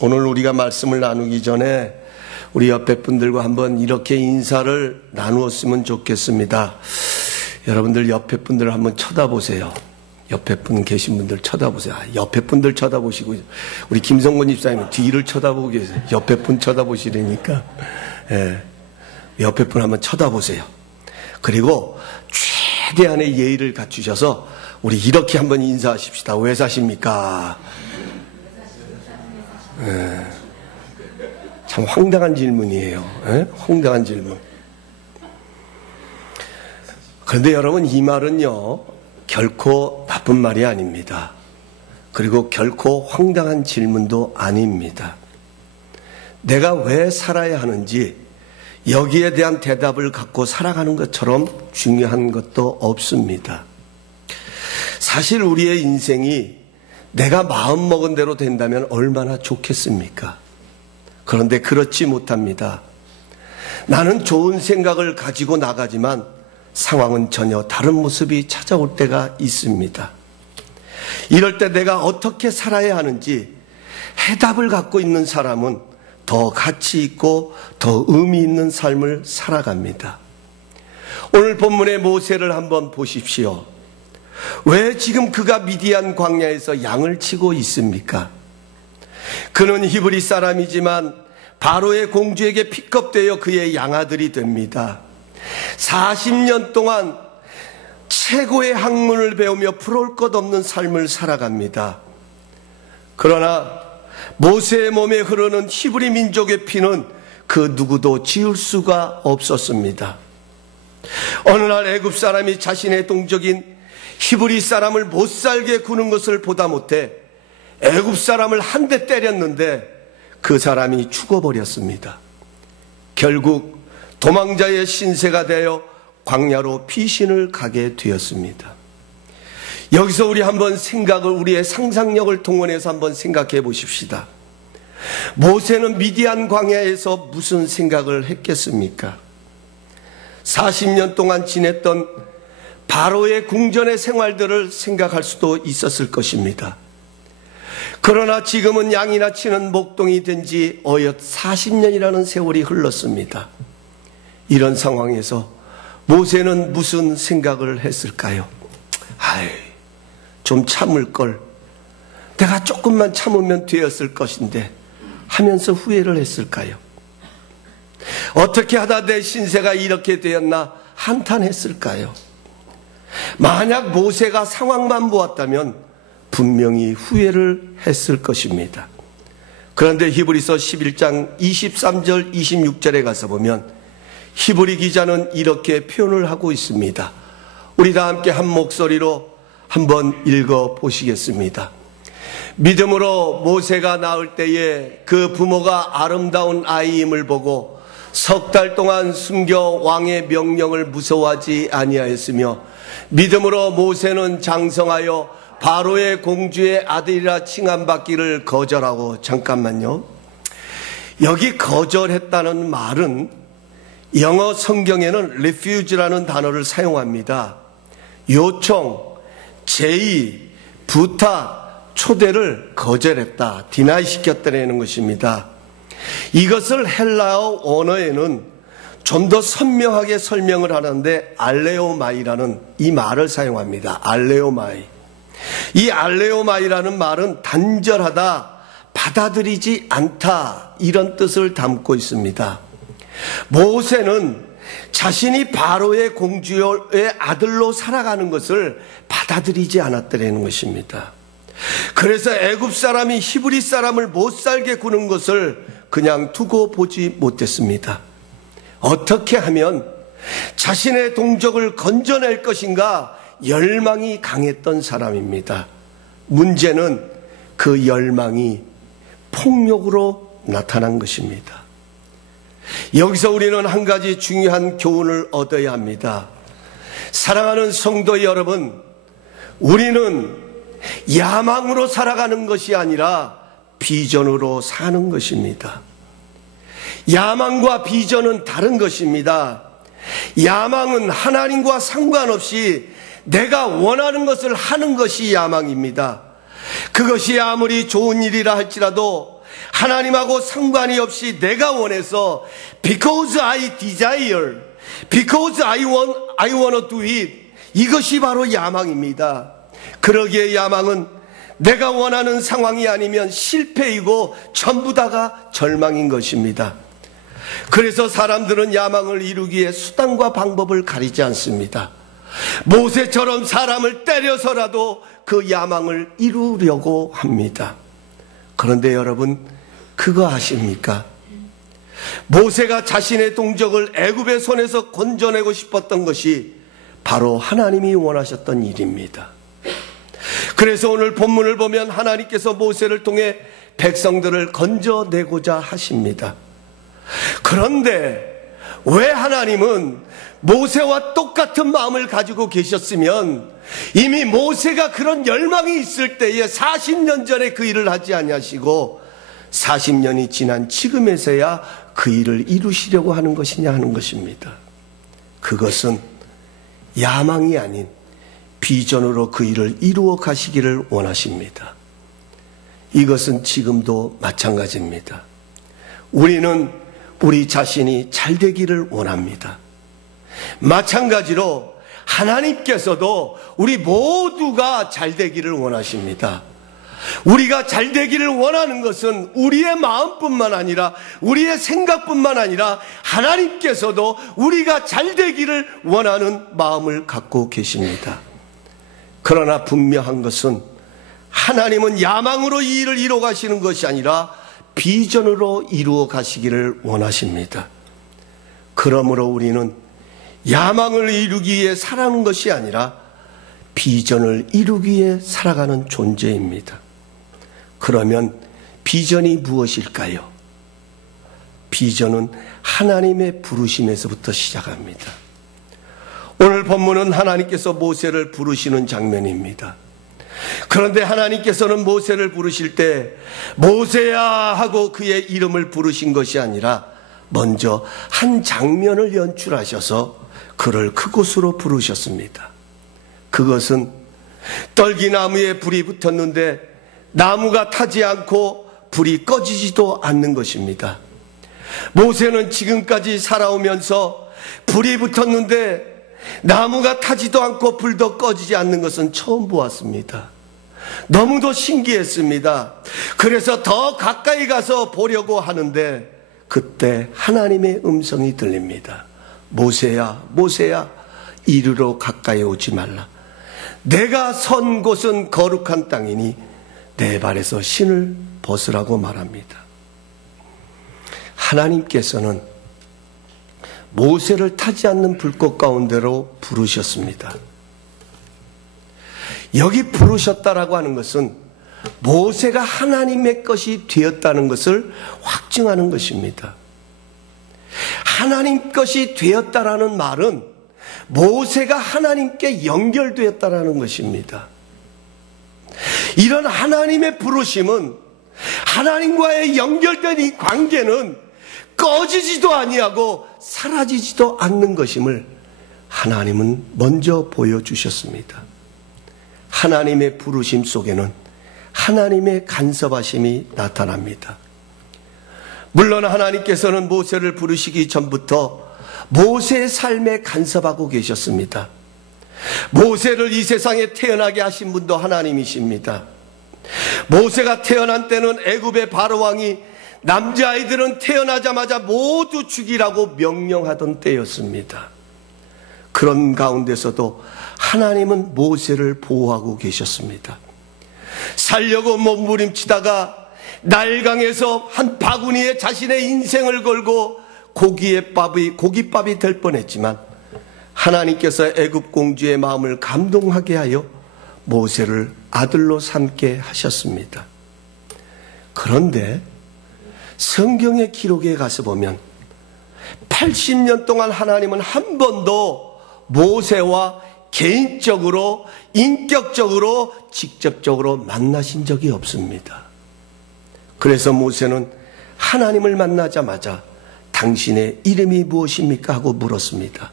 오늘 우리가 말씀을 나누기 전에 우리 옆에 분들과 한번 이렇게 인사를 나누었으면 좋겠습니다. 여러분들 옆에 분들 한번 쳐다보세요. 옆에 분 계신 분들 쳐다보세요. 옆에 분들 쳐다보시고, 우리 김성곤 집사님은 뒤를 쳐다보고 계세요. 옆에 분 쳐다보시려니까. 예. 옆에 분 한번 쳐다보세요. 그리고 최대한의 예의를 갖추셔서 우리 이렇게 한번 인사하십시다. 왜 사십니까? 예. 참 황당한 질문이에요. 예? 황당한 질문. 그런데 여러분, 이 말은요 결코 나쁜 말이 아닙니다. 그리고 결코 황당한 질문도 아닙니다. 내가 왜 살아야 하는지 여기에 대한 대답을 갖고 살아가는 것처럼 중요한 것도 없습니다. 사실 우리의 인생이 내가 마음먹은 대로 된다면 얼마나 좋겠습니까? 그런데 그렇지 못합니다. 나는 좋은 생각을 가지고 나가지만 상황은 전혀 다른 모습이 찾아올 때가 있습니다. 이럴 때 내가 어떻게 살아야 하는지 해답을 갖고 있는 사람은 더 가치 있고 더 의미 있는 삶을 살아갑니다. 오늘 본문의 모세를 한번 보십시오. 왜 지금 그가 미디안 광야에서 양을 치고 있습니까? 그는 히브리 사람이지만 바로의 공주에게 픽업되어 그의 양아들이 됩니다. 40년 동안 최고의 학문을 배우며 부러울 것 없는 삶을 살아갑니다. 그러나 모세의 몸에 흐르는 히브리 민족의 피는 그 누구도 지울 수가 없었습니다. 어느 날 애굽 사람이 자신의 동족인 히브리 사람을 못살게 구는 것을 보다 못해 애굽 사람을 한 대 때렸는데 그 사람이 죽어버렸습니다. 결국 도망자의 신세가 되어 광야로 피신을 가게 되었습니다. 여기서 우리 한번 우리의 상상력을 동원해서 한번 생각해 보십시다. 모세는 미디안 광야에서 무슨 생각을 했겠습니까? 40년 동안 지냈던 바로의 궁전의 생활들을 생각할 수도 있었을 것입니다. 그러나 지금은 양이나 치는 목동이 된 지 어엿 40년이라는 세월이 흘렀습니다. 이런 상황에서 모세는 무슨 생각을 했을까요? 좀 참을 걸. 내가 조금만 참으면 되었을 것인데 하면서 후회를 했을까요? 어떻게 하다 내 신세가 이렇게 되었나 한탄했을까요? 만약 모세가 상황만 보았다면 분명히 후회를 했을 것입니다. 그런데 히브리서 11장 23절 26절에 가서 보면 히브리 기자는 이렇게 표현을 하고 있습니다. 우리 다 함께 한 목소리로 한번 읽어 보시겠습니다. 믿음으로 모세가 낳을 때에 그 부모가 아름다운 아이임을 보고 석 달 동안 숨겨 왕의 명령을 무서워하지 아니하였으며 믿음으로 모세는 장성하여 바로의 공주의 아들이라 칭함받기를 거절하고. 잠깐만요. 여기 거절했다는 말은 영어 성경에는 refuse라는 단어를 사용합니다. 요청, 제의, 부탁, 초대를 거절했다, 디나이 시켰다는 것입니다. 이것을 헬라어 언어에는 좀 더 선명하게 설명을 하는데 알레오마이라는 이 말을 사용합니다. 알레오마이. 이 알레오마이라는 말은 단절하다, 받아들이지 않다, 이런 뜻을 담고 있습니다. 모세는 자신이 바로의 공주의 아들로 살아가는 것을 받아들이지 않았다는 것입니다. 그래서 애굽 사람이 히브리 사람을 못 살게 구는 것을 그냥 두고 보지 못했습니다. 어떻게 하면 자신의 동족을 건져낼 것인가 열망이 강했던 사람입니다. 문제는 그 열망이 폭력으로 나타난 것입니다. 여기서 우리는 한 가지 중요한 교훈을 얻어야 합니다. 사랑하는 성도 여러분, 우리는 야망으로 살아가는 것이 아니라 비전으로 사는 것입니다. 야망과 비전은 다른 것입니다. 야망은 하나님과 상관없이 내가 원하는 것을 하는 것이 야망입니다. 그것이 아무리 좋은 일이라 할지라도 하나님하고 상관이 없이 내가 원해서 because I desire, because I want to do it, 이것이 바로 야망입니다. 그러기에 야망은 내가 원하는 상황이 아니면 실패이고 전부 다가 절망인 것입니다. 그래서 사람들은 야망을 이루기 위해 수단과 방법을 가리지 않습니다. 모세처럼 사람을 때려서라도 그 야망을 이루려고 합니다. 그런데 여러분, 그거 아십니까? 모세가 자신의 동족을 애굽의 손에서 건져내고 싶었던 것이 바로 하나님이 원하셨던 일입니다. 그래서 오늘 본문을 보면 하나님께서 모세를 통해 백성들을 건져내고자 하십니다. 그런데 왜 하나님은 모세와 똑같은 마음을 가지고 계셨으면 이미 모세가 그런 열망이 있을 때에 40년 전에 그 일을 하지 아니하시고 40년이 지난 지금에서야 그 일을 이루시려고 하는 것이냐 하는 것입니다. 그것은 야망이 아닌 비전으로 그 일을 이루어 가시기를 원하십니다. 이것은 지금도 마찬가지입니다. 우리는 우리 자신이 잘 되기를 원합니다. 마찬가지로 하나님께서도 우리 모두가 잘 되기를 원하십니다. 우리가 잘 되기를 원하는 것은 우리의 마음뿐만 아니라 우리의 생각뿐만 아니라 하나님께서도 우리가 잘 되기를 원하는 마음을 갖고 계십니다. 그러나 분명한 것은 하나님은 야망으로 이 일을 이루어 가시는 것이 아니라 비전으로 이루어 가시기를 원하십니다. 그러므로 우리는 야망을 이루기 위해 살아가는 것이 아니라 비전을 이루기 위해 살아가는 존재입니다. 그러면 비전이 무엇일까요? 비전은 하나님의 부르심에서부터 시작합니다. 오늘 본문은 하나님께서 모세를 부르시는 장면입니다. 그런데 하나님께서는 모세를 부르실 때 모세야 하고 그의 이름을 부르신 것이 아니라 먼저 한 장면을 연출하셔서 그를 그곳으로 부르셨습니다. 그것은 떨기나무에 불이 붙었는데 나무가 타지 않고 불이 꺼지지도 않는 것입니다. 모세는 지금까지 살아오면서 불이 붙었는데 나무가 타지도 않고 불도 꺼지지 않는 것은 처음 보았습니다. 너무도 신기했습니다. 그래서 더 가까이 가서 보려고 하는데 그때 하나님의 음성이 들립니다. 모세야, 모세야, 이리로 가까이 오지 말라. 내가 선 곳은 거룩한 땅이니 내 발에서 신을 벗으라고 말합니다. 하나님께서는 모세를 타지 않는 불꽃 가운데로 부르셨습니다. 여기 부르셨다라고 하는 것은 모세가 하나님의 것이 되었다는 것을 확증하는 것입니다. 하나님 것이 되었다라는 말은 모세가 하나님께 연결되었다라는 것입니다. 이런 하나님의 부르심은 하나님과의 연결된 이 관계는 꺼지지도 아니하고 사라지지도 않는 것임을 하나님은 먼저 보여주셨습니다. 하나님의 부르심 속에는 하나님의 간섭하심이 나타납니다. 물론 하나님께서는 모세를 부르시기 전부터 모세의 삶에 간섭하고 계셨습니다. 모세를 이 세상에 태어나게 하신 분도 하나님이십니다. 모세가 태어난 때는 애굽의 바로왕이 남자아이들은 태어나자마자 모두 죽이라고 명령하던 때였습니다. 그런 가운데서도 하나님은 모세를 보호하고 계셨습니다. 살려고 몸부림치다가 나일강에서 한 바구니에 자신의 인생을 걸고 고깃밥이 될 뻔했지만 하나님께서 애굽 공주의 마음을 감동하게 하여 모세를 아들로 삼게 하셨습니다. 그런데 성경의 기록에 가서 보면 80년 동안 하나님은 한 번도 모세와 개인적으로, 인격적으로, 직접적으로 만나신 적이 없습니다. 그래서 모세는 하나님을 만나자마자 당신의 이름이 무엇입니까? 하고 물었습니다.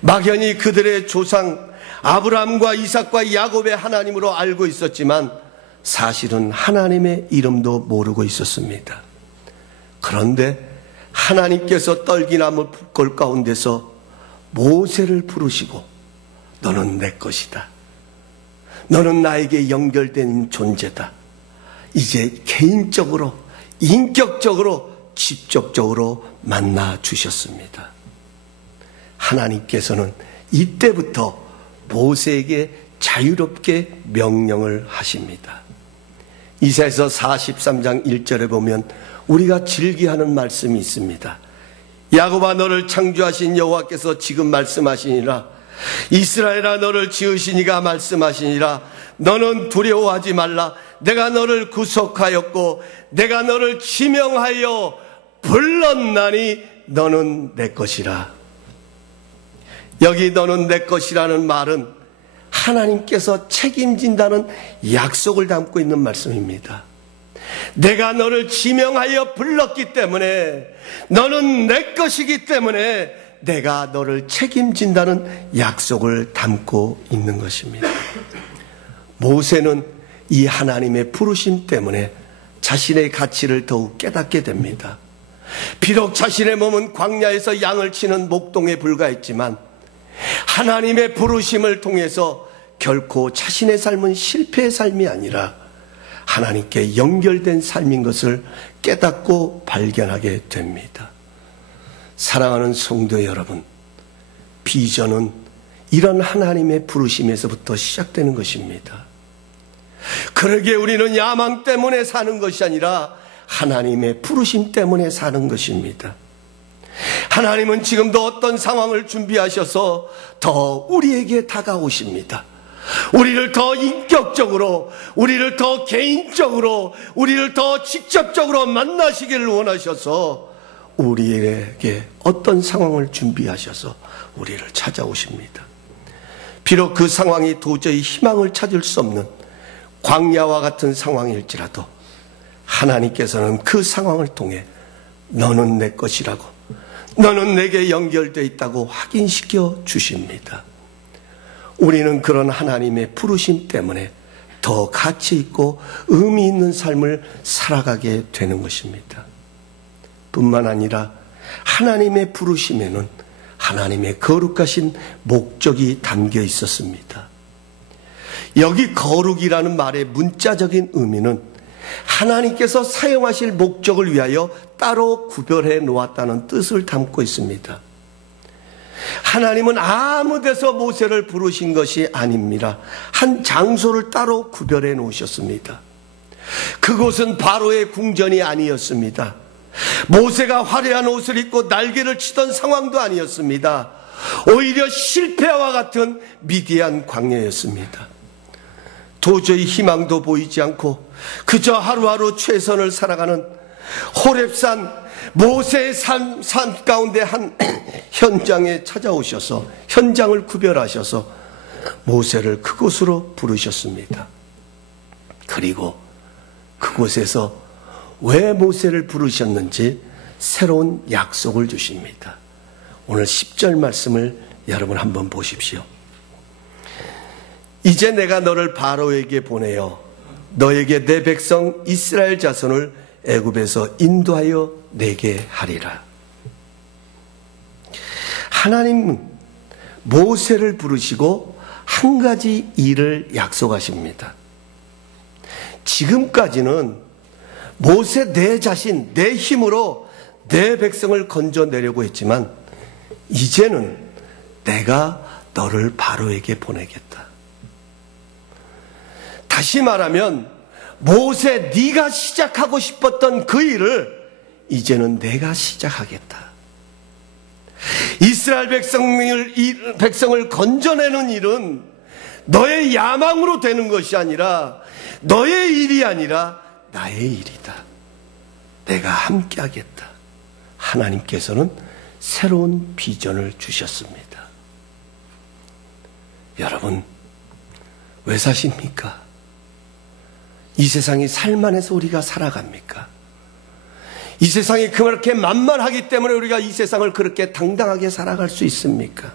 막연히 그들의 조상 아브라함과 이삭과 야곱의 하나님으로 알고 있었지만 사실은 하나님의 이름도 모르고 있었습니다. 그런데 하나님께서 떨기나무 붓골 가운데서 모세를 부르시고 너는 내 것이다. 너는 나에게 연결된 존재다. 이제 개인적으로, 인격적으로, 직접적으로 만나 주셨습니다. 하나님께서는 이때부터 모세에게 자유롭게 명령을 하십니다. 이사야서 43장 1절에 보면 우리가 즐겨하는 말씀이 있습니다. 야곱아 너를 창조하신 여호와께서 지금 말씀하시니라. 이스라엘아 너를 지으시니가 말씀하시니라. 너는 두려워하지 말라. 내가 너를 구속하였고 내가 너를 지명하여 불렀나니 너는 내 것이라. 여기 너는 내 것이라는 말은 하나님께서 책임진다는 약속을 담고 있는 말씀입니다. 내가 너를 지명하여 불렀기 때문에, 너는 내 것이기 때문에 내가 너를 책임진다는 약속을 담고 있는 것입니다. 모세는 이 하나님의 부르심 때문에 자신의 가치를 더욱 깨닫게 됩니다. 비록 자신의 몸은 광야에서 양을 치는 목동에 불과했지만 하나님의 부르심을 통해서 결코 자신의 삶은 실패의 삶이 아니라 하나님께 연결된 삶인 것을 깨닫고 발견하게 됩니다. 사랑하는 성도 여러분, 비전은 이런 하나님의 부르심에서부터 시작되는 것입니다. 그러기에 우리는 야망 때문에 사는 것이 아니라 하나님의 부르심 때문에 사는 것입니다. 하나님은 지금도 어떤 상황을 준비하셔서 더 우리에게 다가오십니다. 우리를 더 인격적으로, 우리를 더 개인적으로, 우리를 더 직접적으로 만나시기를 원하셔서 우리에게 어떤 상황을 준비하셔서 우리를 찾아오십니다. 비록 그 상황이 도저히 희망을 찾을 수 없는 광야와 같은 상황일지라도 하나님께서는 그 상황을 통해 너는 내 것이라고, 너는 내게 연결되어 있다고 확인시켜 주십니다. 우리는 그런 하나님의 부르심 때문에 더 가치 있고 의미 있는 삶을 살아가게 되는 것입니다. 뿐만 아니라 하나님의 부르심에는 하나님의 거룩하신 목적이 담겨 있었습니다. 여기 거룩이라는 말의 문자적인 의미는 하나님께서 사용하실 목적을 위하여 따로 구별해 놓았다는 뜻을 담고 있습니다. 하나님은 아무 데서 모세를 부르신 것이 아닙니다. 한 장소를 따로 구별해 놓으셨습니다. 그곳은 바로의 궁전이 아니었습니다. 모세가 화려한 옷을 입고 날개를 치던 상황도 아니었습니다. 오히려 실패와 같은 미디안 광야였습니다. 도저히 희망도 보이지 않고 그저 하루하루 최선을 살아가는 호렙산 모세의 삶 가운데 한 현장에 찾아오셔서 현장을 구별하셔서 모세를 그곳으로 부르셨습니다. 그리고 그곳에서 왜 모세를 부르셨는지 새로운 약속을 주십니다. 오늘 10절 말씀을 여러분 한번 보십시오. 이제 내가 너를 바로에게 보내어 너에게 내 백성 이스라엘 자손을 애굽에서 인도하여 내게 하리라. 하나님은 모세를 부르시고 한 가지 일을 약속하십니다. 지금까지는 모세 내 자신, 내 힘으로 내 백성을 건져내려고 했지만 이제는 내가 너를 바로에게 보내겠다. 다시 말하면 모세 네가 시작하고 싶었던 그 일을 이제는 내가 시작하겠다. 이스라엘 백성을 건져내는 일은 너의 야망으로 되는 것이 아니라 너의 일이 아니라 나의 일이다. 내가 함께 하겠다. 하나님께서는 새로운 비전을 주셨습니다. 여러분, 왜 사십니까? 이 세상이 살만해서 우리가 살아갑니까? 이 세상이 그렇게 만만하기 때문에 우리가 이 세상을 그렇게 당당하게 살아갈 수 있습니까?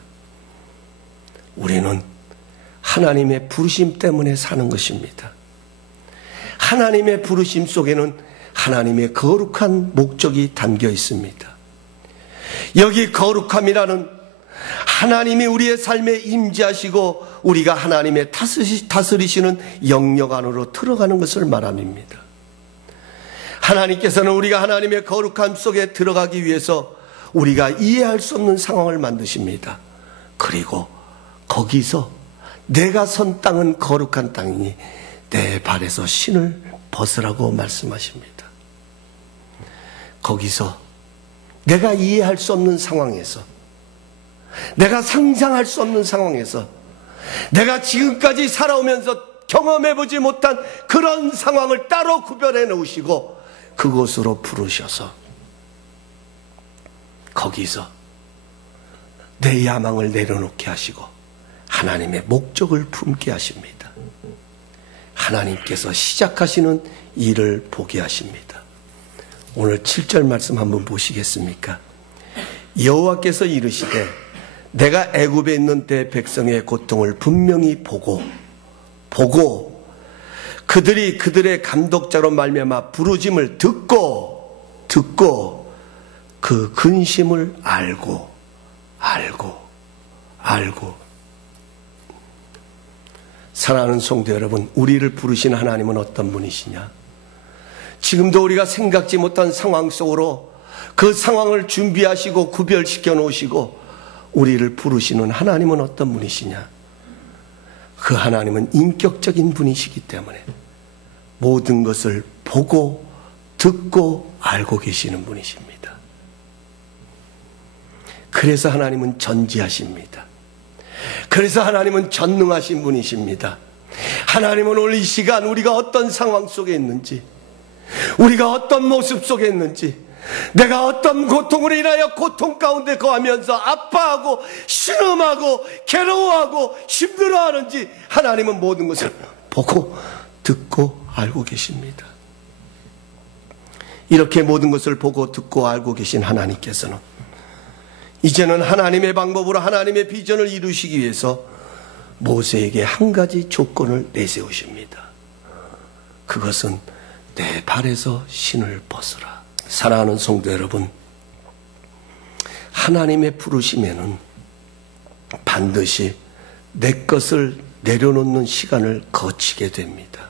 우리는 하나님의 부르심 때문에 사는 것입니다. 하나님의 부르심 속에는 하나님의 거룩한 목적이 담겨 있습니다. 여기 거룩함이라는 하나님이 우리의 삶에 임재하시고 우리가 하나님의 다스리시는 영역 안으로 들어가는 것을 말합니다. 하나님께서는 우리가 하나님의 거룩함 속에 들어가기 위해서 우리가 이해할 수 없는 상황을 만드십니다. 그리고 거기서 내가 선 땅은 거룩한 땅이니 내 발에서 신을 벗으라고 말씀하십니다. 거기서 내가 이해할 수 없는 상황에서, 내가 상상할 수 없는 상황에서, 내가 지금까지 살아오면서 경험해보지 못한 그런 상황을 따로 구별해 놓으시고 그곳으로 부르셔서 거기서 내 야망을 내려놓게 하시고 하나님의 목적을 품게 하십니다. 하나님께서 시작하시는 일을 보게 하십니다. 오늘 7절 말씀 한번 보시겠습니까? 여호와께서 이르시되 내가 애굽에 있는 때 백성의 고통을 분명히 보고 그들이 그들의 감독자로 말미암아 부르짐을 듣고 그 근심을 알고 사랑하는 성도 여러분, 우리를 부르신 하나님은 어떤 분이시냐? 지금도 우리가 생각지 못한 상황 속으로 그 상황을 준비하시고 구별시켜 놓으시고 우리를 부르시는 하나님은 어떤 분이시냐? 그 하나님은 인격적인 분이시기 때문에 모든 것을 보고 듣고 알고 계시는 분이십니다. 그래서 하나님은 전지하십니다. 그래서 하나님은 전능하신 분이십니다. 하나님은 오늘 이 시간 우리가 어떤 상황 속에 있는지, 우리가 어떤 모습 속에 있는지, 내가 어떤 고통으로 인하여 고통 가운데 거하면서 아파하고 신음하고 괴로워하고 힘들어하는지 하나님은 모든 것을 보고 듣고 알고 계십니다. 이렇게 모든 것을 보고 듣고 알고 계신 하나님께서는 이제는 하나님의 방법으로 하나님의 비전을 이루시기 위해서 모세에게 한 가지 조건을 내세우십니다. 그것은 내 발에서 신을 벗으라. 사랑하는 성도 여러분, 하나님의 부르심에는 반드시 내 것을 내려놓는 시간을 거치게 됩니다.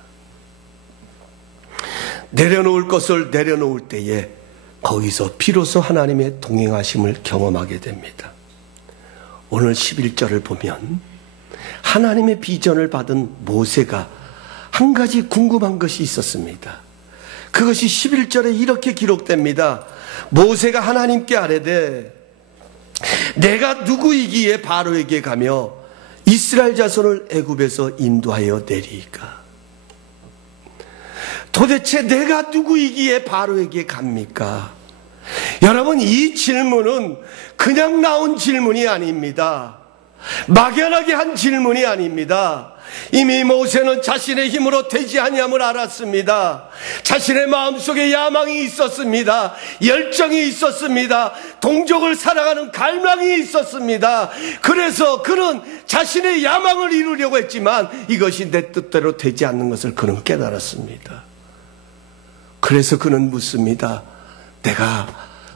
내려놓을 것을 내려놓을 때에 거기서 비로소 하나님의 동행하심을 경험하게 됩니다. 오늘 11절을 보면 하나님의 비전을 받은 모세가 한 가지 궁금한 것이 있었습니다. 그것이 11절에 이렇게 기록됩니다. 모세가 하나님께 아뢰되 내가 누구이기에 바로에게 가며 이스라엘 자손을 애굽에서 인도하여 내리이까? 도대체 내가 누구이기에 바로에게 갑니까? 여러분, 이 질문은 그냥 나온 질문이 아닙니다. 막연하게 한 질문이 아닙니다. 이미 모세는 자신의 힘으로 되지 아니함을 알았습니다. 자신의 마음속에 야망이 있었습니다. 열정이 있었습니다. 동족을 사랑하는 갈망이 있었습니다. 그래서 그는 자신의 야망을 이루려고 했지만 이것이 내 뜻대로 되지 않는 것을 그는 깨달았습니다. 그래서 그는 묻습니다. 내가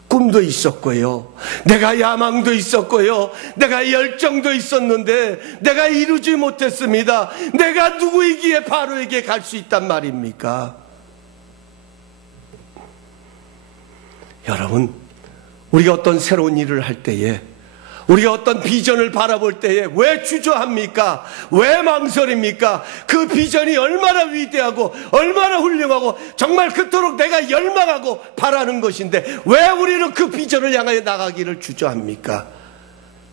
꿈도 있었고요, 내가 야망도 있었고요, 내가 열정도 있었는데 내가 이루지 못했습니다. 내가 누구이기에 바로에게 갈 수 있단 말입니까? 여러분, 우리가 어떤 새로운 일을 할 때에, 우리가 어떤 비전을 바라볼 때에 왜 주저합니까? 왜 망설입니까? 그 비전이 얼마나 위대하고 얼마나 훌륭하고 정말 그토록 내가 열망하고 바라는 것인데 왜 우리는 그 비전을 향하여 나가기를 주저합니까?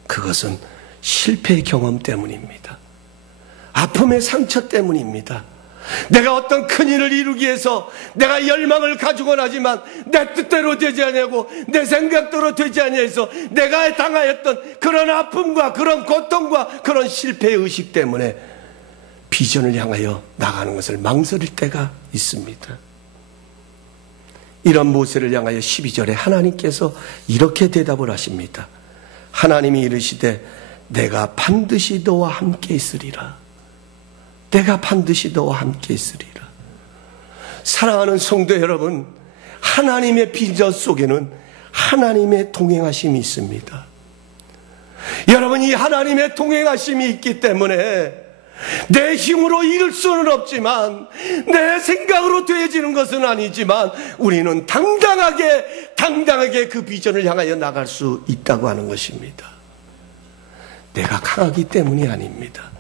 그것은 실패의 경험 때문입니다. 아픔의 상처 때문입니다. 내가 어떤 큰 일을 이루기 위해서 내가 열망을 가지곤 하지만 내 뜻대로 되지 아니하고 내 생각대로 되지 아니해서 내가 당하였던 그런 아픔과 그런 고통과 그런 실패의 의식 때문에 비전을 향하여 나가는 것을 망설일 때가 있습니다. 이런 모세를 향하여 12절에 하나님께서 이렇게 대답을 하십니다. 하나님이 이르시되 내가 반드시 너와 함께 있으리라. 내가 반드시 너와 함께 있으리라. 사랑하는 성도 여러분, 하나님의 비전 속에는 하나님의 동행하심이 있습니다. 여러분, 이 하나님의 동행하심이 있기 때문에 내 힘으로 이룰 수는 없지만, 내 생각으로 되어지는 것은 아니지만, 우리는 당당하게 그 비전을 향하여 나갈 수 있다고 하는 것입니다. 내가 강하기 때문이 아닙니다.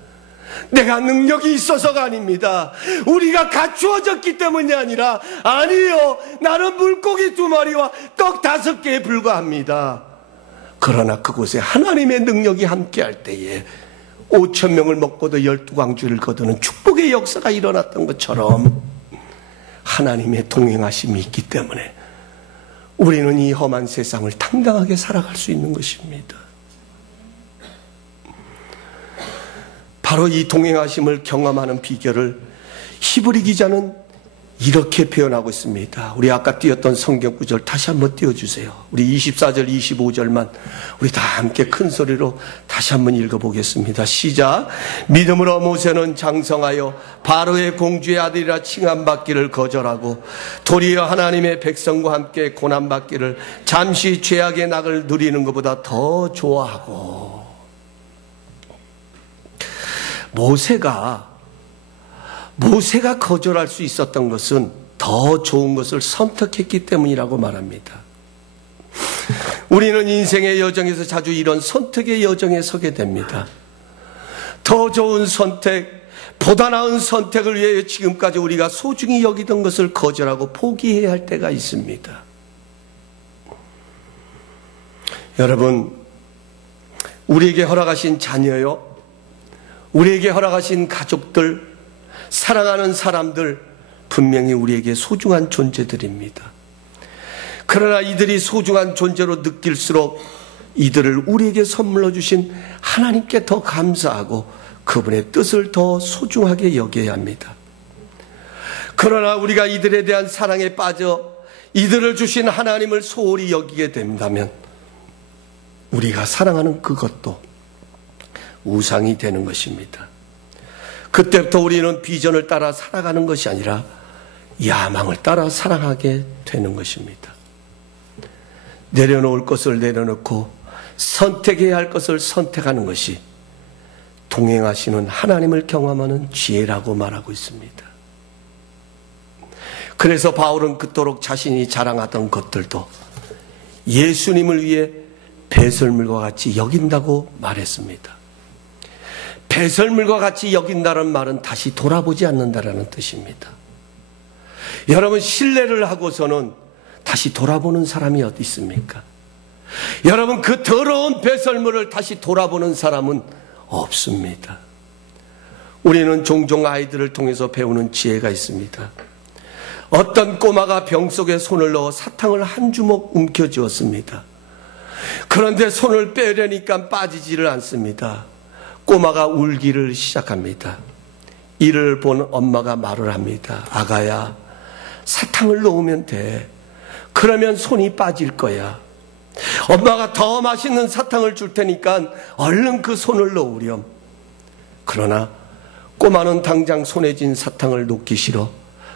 내가 능력이 있어서가 아닙니다. 우리가 갖추어졌기 때문이 아니라, 아니요, 나는 물고기 2마리와 떡 5개에 불과합니다. 그러나 그곳에 하나님의 능력이 함께할 때에 5,000명을 먹고도 12광주를 거두는 축복의 역사가 일어났던 것처럼 하나님의 동행하심이 있기 때문에 우리는 이 험한 세상을 당당하게 살아갈 수 있는 것입니다. 바로 이 동행하심을 경험하는 비결을 히브리 기자는 이렇게 표현하고 있습니다. 우리 아까 띄웠던 성경 구절 다시 한번 띄워주세요. 우리 24절, 25절만 우리 다 함께 큰 소리로 다시 한번 읽어보겠습니다. 시작. 믿음으로 모세는 장성하여 바로의 공주의 아들이라 칭함받기를 거절하고 도리어 하나님의 백성과 함께 고난받기를 잠시 죄악의 낙을 누리는 것보다 더 좋아하고. 모세가 거절할 수 있었던 것은 더 좋은 것을 선택했기 때문이라고 말합니다. 우리는 인생의 여정에서 자주 이런 선택의 여정에 서게 됩니다. 더 좋은 선택, 보다 나은 선택을 위해 지금까지 우리가 소중히 여기던 것을 거절하고 포기해야 할 때가 있습니다. 여러분, 우리에게 허락하신 자녀요, 우리에게 허락하신 가족들, 사랑하는 사람들, 분명히 우리에게 소중한 존재들입니다. 그러나 이들이 소중한 존재로 느낄수록 이들을 우리에게 선물로 주신 하나님께 더 감사하고 그분의 뜻을 더 소중하게 여겨야 합니다. 그러나 우리가 이들에 대한 사랑에 빠져 이들을 주신 하나님을 소홀히 여기게 된다면 우리가 사랑하는 그것도 우상이 되는 것입니다. 그때부터 우리는 비전을 따라 살아가는 것이 아니라 야망을 따라 살아가게 되는 것입니다. 내려놓을 것을 내려놓고 선택해야 할 것을 선택하는 것이 동행하시는 하나님을 경험하는 지혜라고 말하고 있습니다. 그래서 바울은 그토록 자신이 자랑하던 것들도 예수님을 위해 배설물과 같이 여긴다고 말했습니다. 배설물과 같이 여긴다는 말은 다시 돌아보지 않는다라는 뜻입니다. 여러분, 신뢰를 하고서는 다시 돌아보는 사람이 어디 있습니까? 여러분, 그 더러운 배설물을 다시 돌아보는 사람은 없습니다. 우리는 종종 아이들을 통해서 배우는 지혜가 있습니다. 어떤 꼬마가 병 속에 손을 넣어 사탕을 한 주먹 움켜쥐었습니다. 그런데 손을 빼려니까 빠지지를 않습니다. 꼬마가 울기를 시작합니다. 이를 본 엄마가 말을 합니다. 아가야, 사탕을 넣으면 돼. 그러면 손이 빠질 거야. 엄마가 더 맛있는 사탕을 줄 테니까 얼른 그 손을 넣으렴. 그러나 꼬마는 당장 손에 쥔 사탕을 놓기 싫어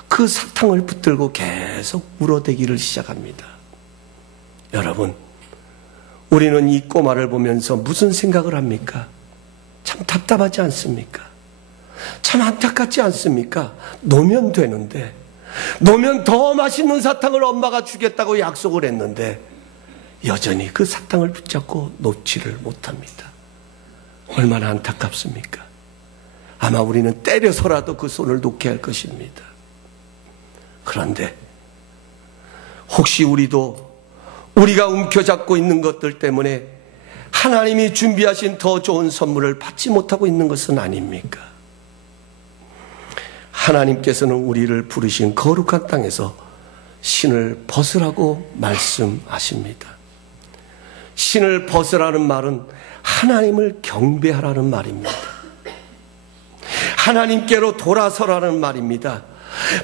그 사탕을 붙들고 계속 울어대기를 시작합니다. 여러분, 우리는 이 꼬마를 보면서 무슨 생각을 합니까? 참 답답하지 않습니까? 참 안타깝지 않습니까? 놓으면 되는데, 놓으면 더 맛있는 사탕을 엄마가 주겠다고 약속을 했는데 여전히 그 사탕을 붙잡고 놓지를 못합니다. 얼마나 안타깝습니까? 아마 우리는 때려서라도 그 손을 놓게 할 것입니다. 그런데 혹시 우리가 움켜잡고 있는 것들 때문에 하나님이 준비하신 더 좋은 선물을 받지 못하고 있는 것은 아닙니까? 하나님께서는 우리를 부르신 거룩한 땅에서 신을 벗으라고 말씀하십니다. 신을 벗으라는 말은 하나님을 경배하라는 말입니다. 하나님께로 돌아서라는 말입니다.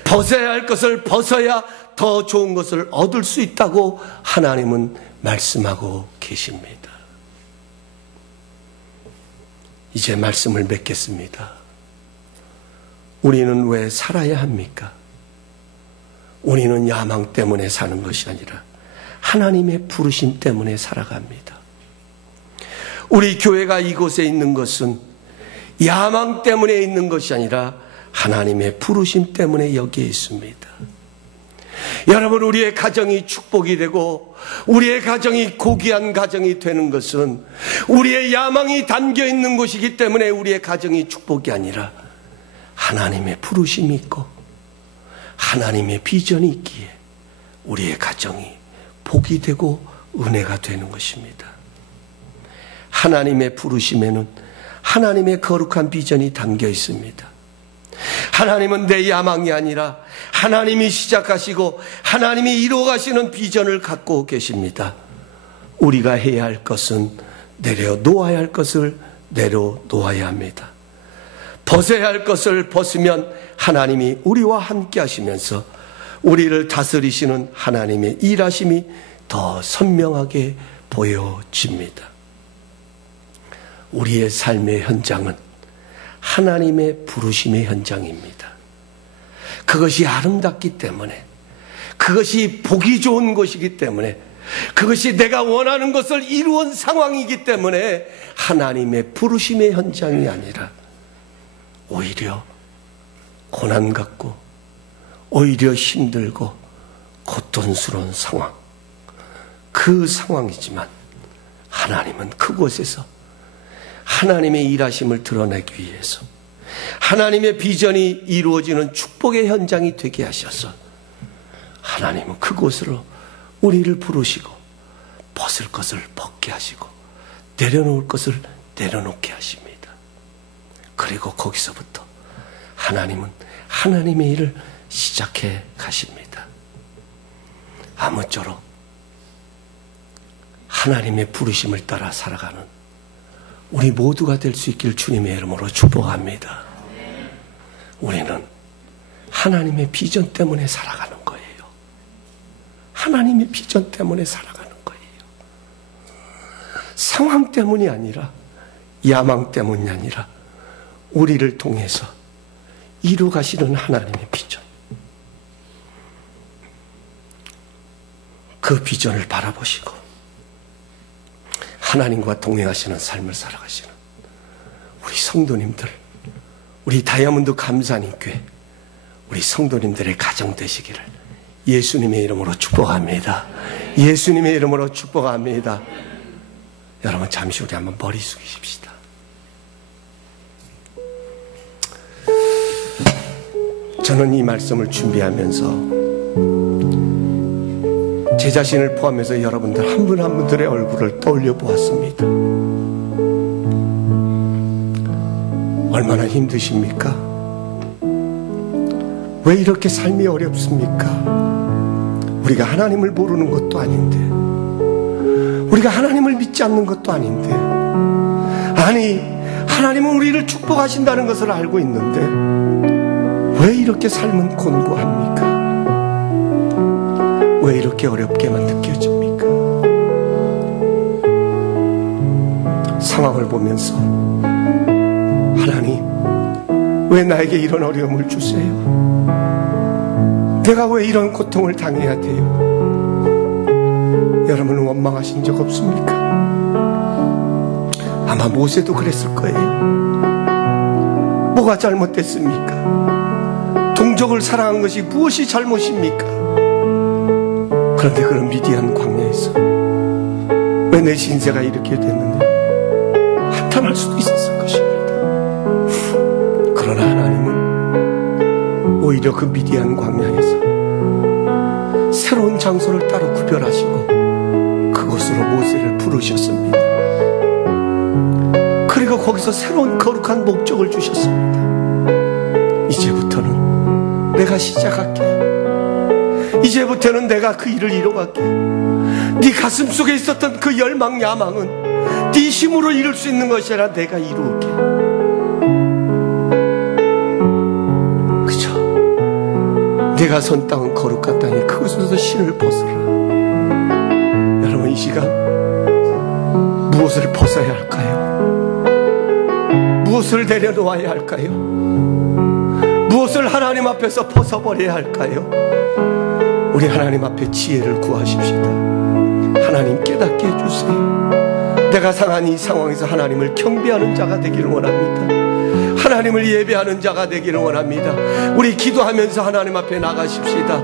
벗어야 할 것을 벗어야 더 좋은 것을 얻을 수 있다고 하나님은 말씀하고 계십니다. 이제 말씀을 맺겠습니다. 우리는 왜 살아야 합니까? 우리는 야망 때문에 사는 것이 아니라 하나님의 부르심 때문에 살아갑니다. 우리 교회가 이곳에 있는 것은 야망 때문에 있는 것이 아니라 하나님의 부르심 때문에 여기에 있습니다. 여러분, 우리의 가정이 축복이 되고 우리의 가정이 고귀한 가정이 되는 것은 우리의 야망이 담겨 있는 것이기 때문에 우리의 가정이 축복이 아니라 하나님의 부르심이 있고 하나님의 비전이 있기에 우리의 가정이 복이 되고 은혜가 되는 것입니다. 하나님의 부르심에는 하나님의 거룩한 비전이 담겨 있습니다. 하나님은 내 야망이 아니라 하나님이 시작하시고 하나님이 이루어가시는 비전을 갖고 계십니다. 우리가 해야 할 것은 내려놓아야 할 것을 내려놓아야 합니다. 벗어야 할 것을 벗으면 하나님이 우리와 함께 하시면서 우리를 다스리시는 하나님의 일하심이 더 선명하게 보여집니다. 우리의 삶의 현장은 하나님의 부르심의 현장입니다. 그것이 아름답기 때문에, 그것이 보기 좋은 것이기 때문에, 그것이 내가 원하는 것을 이루은 상황이기 때문에 하나님의 부르심의 현장이 아니라 오히려 고난 같고 오히려 힘들고 고통스러운 상황, 그 상황이지만 하나님은 그곳에서 하나님의 일하심을 드러내기 위해서 하나님의 비전이 이루어지는 축복의 현장이 되게 하셔서 하나님은 그곳으로 우리를 부르시고 벗을 것을 벗게 하시고 내려놓을 것을 내려놓게 하십니다. 그리고 거기서부터 하나님은 하나님의 일을 시작해 가십니다. 아무쪼록 하나님의 부르심을 따라 살아가는 우리 모두가 될 수 있길 주님의 이름으로 축복합니다. 우리는 하나님의 비전 때문에 살아가는 거예요. 하나님의 비전 때문에 살아가는 거예요. 상황 때문이 아니라, 야망 때문이 아니라 우리를 통해서 이루가시는 하나님의 비전, 그 비전을 바라보시고 하나님과 동행하시는 삶을 살아가시는 우리 성도님들, 우리 다이아몬드 감사님교회 우리 성도님들의 가정 되시기를 예수님의 이름으로 축복합니다. 예수님의 이름으로 축복합니다. 여러분, 잠시 우리 한번 머리 숙이십시다. 저는 이 말씀을 준비하면서 제 자신을 포함해서 여러분들 한 분 한 분들의 얼굴을 떠올려 보았습니다. 얼마나 힘드십니까? 왜 이렇게 삶이 어렵습니까? 우리가 하나님을 모르는 것도 아닌데, 우리가 하나님을 믿지 않는 것도 아닌데, 아니, 하나님은 우리를 축복하신다는 것을 알고 있는데 왜 이렇게 삶은 곤고합니까? 왜 이렇게 어렵게만 느껴집니까? 상황을 보면서 하나님, 왜 나에게 이런 어려움을 주세요? 내가 왜 이런 고통을 당해야 돼요? 여러분은 원망하신 적 없습니까? 아마 모세도 그랬을 거예요. 뭐가 잘못됐습니까? 동족을 사랑한 것이 무엇이 잘못입니까? 그런데 그런 미디안 광야에서 왜 내 신세가 이렇게 됐는데 한탄할 수도 있었을 것입니다. 그러나 하나님은 오히려 그 미디안 광야에서 새로운 장소를 따로 구별하시고 그곳으로 모세를 부르셨습니다. 그리고 거기서 새로운 거룩한 목적을 주셨습니다. 이제부터는 내가 시작할게. 이제부터는 내가 그 일을 이뤄갈게. 네 가슴 속에 있었던 그 열망, 야망은 네 힘으로 이룰 수 있는 것이 아니라 내가 이루게. 그죠? 내가 선 땅은 거룩한 땅에 그곳에서 신을 벗으라. 여러분, 이 시간 무엇을 벗어야 할까요? 무엇을 내려놓아야 할까요? 무엇을 하나님 앞에서 벗어버려야 할까요? 우리 하나님 앞에 지혜를 구하십시다. 하나님 깨닫게 해주세요. 내가 상한 이 상황에서 하나님을 경배하는 자가 되기를 원합니다. 하나님을 예배하는 자가 되기를 원합니다. 우리 기도하면서 하나님 앞에 나가십시다.